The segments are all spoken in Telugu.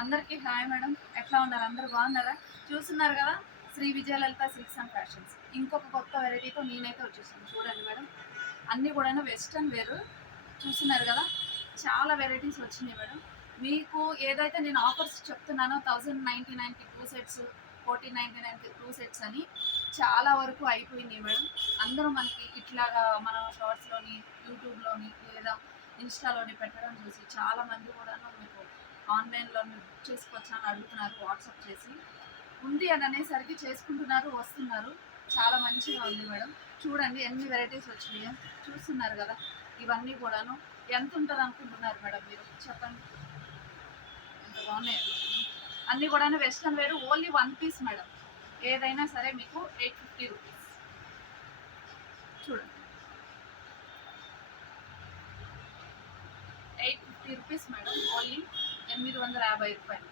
అందరికీ హాయ్ మేడం. ఎట్లా ఉన్నారు? అందరూ బాగున్నారా? చూస్తున్నారు కదా Shri Vijayalalitha silks and fashions. ఇంకొక కొత్త వెరైటీతో నేనైతే వచ్చేసాను. చూడండి మేడం, అన్నీ కూడా వెస్ట్రన్ వేర్. చూస్తున్నారు కదా, చాలా వెరైటీస్ వచ్చినాయి మేడం. మీకు ఏదైతే నేను ఆఫర్స్ చెప్తున్నానో 1099కి 2 సెట్స్, 1499కి 2 సెట్స్ అని చాలా వరకు అయిపోయినాయి మేడం. అందరూ మనకి ఇట్లాగా మన షార్ట్స్లోని, యూట్యూబ్లోని లేదా ఇన్స్టాలోని పెట్టడం చూసి చాలామంది కూడా మీకు ఆన్లైన్లో బుక్ చేసుకోవచ్చా అని అడుగుతున్నారు. వాట్సాప్ చేసి ఉంది అని అనేసరికి చేసుకుంటున్నారు, వస్తున్నారు. చాలా మంచిగా ఉంది మేడం. చూడండి ఎన్ని వెరైటీస్ వచ్చినాయో. చూస్తున్నారు కదా, ఇవన్నీ కూడాను ఎంత ఉంటుంది అనుకుంటున్నారు మేడం మీరు? చెప్పండి. ఎంత బాగున్నాయి అన్నీ కూడా western wear. Only 1 piece madam. ఏదైనా సరే మీకు 850 రూపీస్. చూడండి, 850 రూపీస్ మేడం. ఓన్లీ 850 రూపాయలు.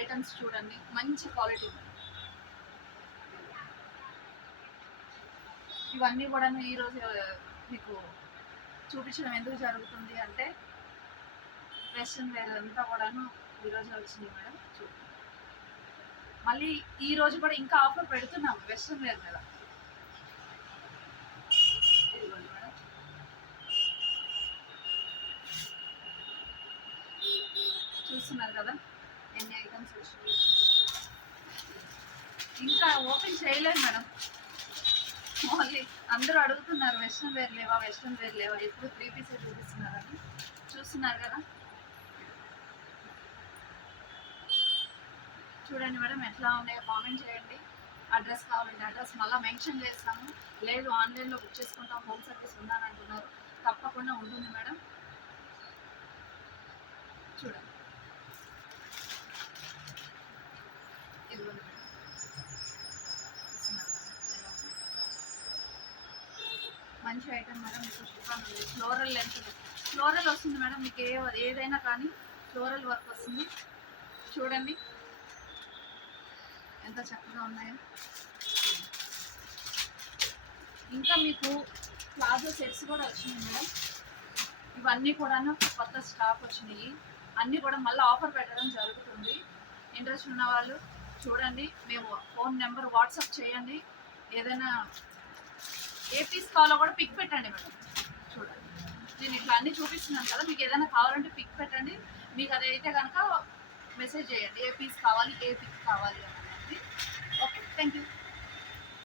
ఐటమ్స్ చూడండి, మంచి క్వాలిటీ. ఇవన్నీ కూడా ఈరోజు మీకు చూపించడం ఎందుకు జరుగుతుంది అంటే, వెస్ట్రన్ వేర్ అంతా కూడాను ఈరోజు వచ్చింది మేడం. చూడండి, మళ్ళీ ఈరోజు కూడా ఇంకా ఆఫర్ పెడుతున్నాము వెస్ట్రన్ వేర్ మీద. ఇదిగోండి మేడం, చూస్తున్నారు కదా ఎన్ని ఐటమ్స్ వచ్చినాయి. ఇంకా ఓపెన్ చేయలేదు మేడం. మళ్ళీ అందరూ అడుగుతున్నారు వెస్ట్రన్ వేర్ లేవా, వెస్ట్రన్ వేర్ లేవా, ఎప్పుడు 3 పీసెస్ చూపిస్తున్నారని. చూస్తున్నారు కదా, చూడండి మేడం ఎట్లా ఉన్నాయో కామెంట్ చేయండి. అడ్రస్ కావాలంటే అడ్రస్ మళ్ళీ మెన్షన్ చేస్తాము. లేదు ఆన్లైన్లో బుక్ చేసుకుంటాం, హోమ్ సర్వీస్ ఉందని అంటున్నారు, తప్పకుండా ఉంటుంది మేడం. చూడండి, ఇదిగోండి మేడం, మంచి ఐటమ్ మేడం. మీకు షిఫాన్ ఉంది, ఫ్లోరల్ లెంత్, ఫ్లోరల్ వస్తుంది మేడం. మీకు ఏదైనా కానీ ఫ్లోరల్ వర్క్ వస్తుంది. చూడండి ఎంత చక్కగా ఉన్నాయో. ఇంకా మీకు ప్లాజో సెట్స్ కూడా వచ్చినాయి మేడం. ఇవన్నీ కూడా కొత్త స్టాక్ వచ్చినాయి. అన్నీ కూడా మళ్ళీ ఆఫర్ పెట్టడం జరుగుతుంది. ఇంట్రెస్ట్ ఉన్న వాళ్ళు చూడండి, మేము ఫోన్ నెంబర్ వాట్సాప్ చేయండి. ఏదైనా ఏ పీస్ కావాలో కూడా పిక్ పెట్టండి మేడం. చూడండి, నేను ఇట్లా అన్నీ చూపిస్తున్నాను కదా, మీకు ఏదైనా కావాలంటే పిక్ పెట్టండి. మీకు అదైతే కనుక మెసేజ్ చేయండి, ఏ పీస్ కావాలి, ఏ పిక్ కావాలి అనేది. Okay, thank you.